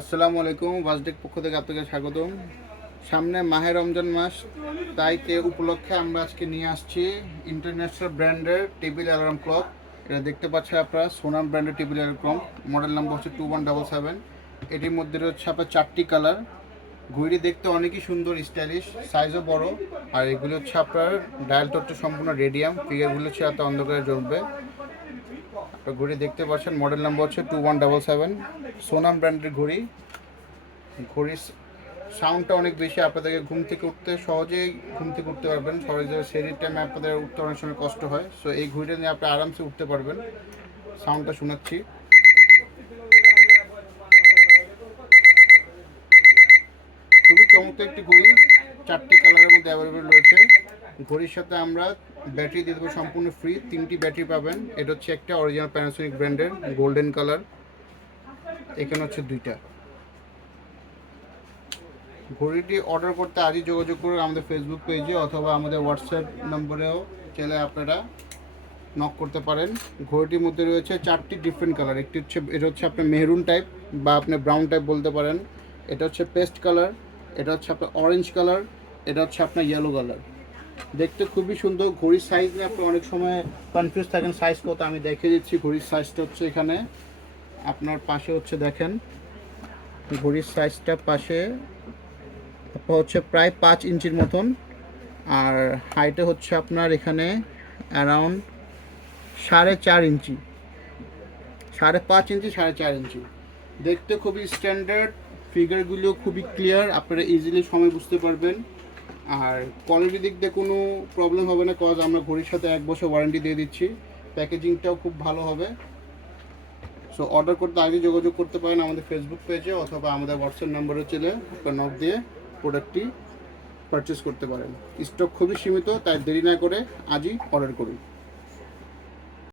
আসসালামু আলাইকুম, ওয়াজডেক পক্ষ থেকে আপনাকে স্বাগতম। সামনে মাহে রমজান মাস, তাই উপলক্ষে আমরা আজকে নিয়ে আসছি ইন্টারন্যাশনাল ব্র্যান্ডের টেবিল অ্যালার্ম ক্লক। এটা দেখতে পাচ্ছেন আপনারা, সোনাম ব্র্যান্ডের table alarm clock. Model number হচ্ছে 2177। এটির মধ্যে রয়েছে আপনার 4টি কালার। ঘড়ি দেখতে অনেকই সুন্দর, স্টাইলিশ, সাইজও বড়। আর এগুলো হচ্ছে আপনার ডায়াল টোটটা সম্পূর্ণ রেডিয়াম, ফিগারগুলো হচ্ছে এত অন্ধকারে জ্বলবে। আপনার ঘড়ি দেখতে পাচ্ছেন, মডেল নাম্বার হচ্ছে 2177, সোনাম ব্র্যান্ডের ঘড়ি। ঘড়ির সাউন্ডটা অনেক বেশি, আপনাদেরকে সহজেই ঘুম থেকে উঠতে পারবেন। সহজে সেরির টাইমে আপনাদের উঠতে অনেক সময় কষ্ট হয়, সো এই ঘড়িটা নিয়ে আপনি আরামসে উঠতে পারবেন। সাউন্ডটা শোনাচ্ছি। খুবই চমৎকার একটি ঘড়ি, 4টি কালারের মধ্যে অ্যাভেলেবেল রয়েছে। ঘড়ির সাথে আমরা ব্যাটারি দিয়ে দেবো সম্পূর্ণ ফ্রি, 3টি ব্যাটারি পাবেন। এটা হচ্ছে একটা অরিজিনাল প্যানাসোনিক ব্র্যান্ডের গোল্ডেন কালার, এখানে হচ্ছে 2টা। ঘড়িটি অর্ডার করতে আজই যোগাযোগ করুন আমাদের ফেসবুক পেজে অথবা আমাদের হোয়াটসঅ্যাপ নম্বরেও চাইলে আপনারা নক করতে পারেন। ঘড়িটির মধ্যে রয়েছে 4টি ডিফারেন্ট কালার। এটা হচ্ছে আপনার মেহরুন টাইপ বা আপনি ব্রাউন টাইপ বলতে পারেন। এটা হচ্ছে পেস্ট কালার, এটা হচ্ছে আপনার অরেঞ্জ কালার, এটা হচ্ছে আপনার ইয়েলো কালার। দেখতে খুবই সুন্দর। ঘড়ির সাইজ নিয়ে আপনি অনেক সময় কনফিউজ থাকেন সাইজ কত, আমি দেখিয়ে দিচ্ছি। ঘড়ির সাইজটা হচ্ছে এখানে আপনার পাশে হচ্ছে, দেখেন ঘড়ির সাইজটা পাশে হচ্ছে প্রায় 5 ইঞ্চির মতন। আর হাইটে হচ্ছে আপনার এখানে অ্যারাউন্ড 4.5 ইঞ্চি, 5.5 ইঞ্চি, 4.5 ইঞ্চি। দেখতে খুবই স্ট্যান্ডার্ড, ফিগারগুলো খুবই ক্লিয়ার, আপনারা ইজিলি সময় বুঝতে পারবেন। আর কোয়ালিটির দিক দিয়ে কোনো প্রবলেম হবে না, কজ আমরা ঘড়ির সাথে 1 বছর ওয়ারেন্টি দিয়ে দিচ্ছি। প্যাকেজিংটাও খুব ভালো হবে। সো অর্ডার করতে আগে যোগাযোগ করতে পারেন আমাদের ফেসবুক পেজে অথবা আমাদের হোয়াটসঅ্যাপ নাম্বারে চলে আপনার নক দিয়ে প্রোডাক্টটি পারচেস করতে পারেন। স্টক খুবই সীমিত, তাই দেরি না করে আজই অর্ডার করুন।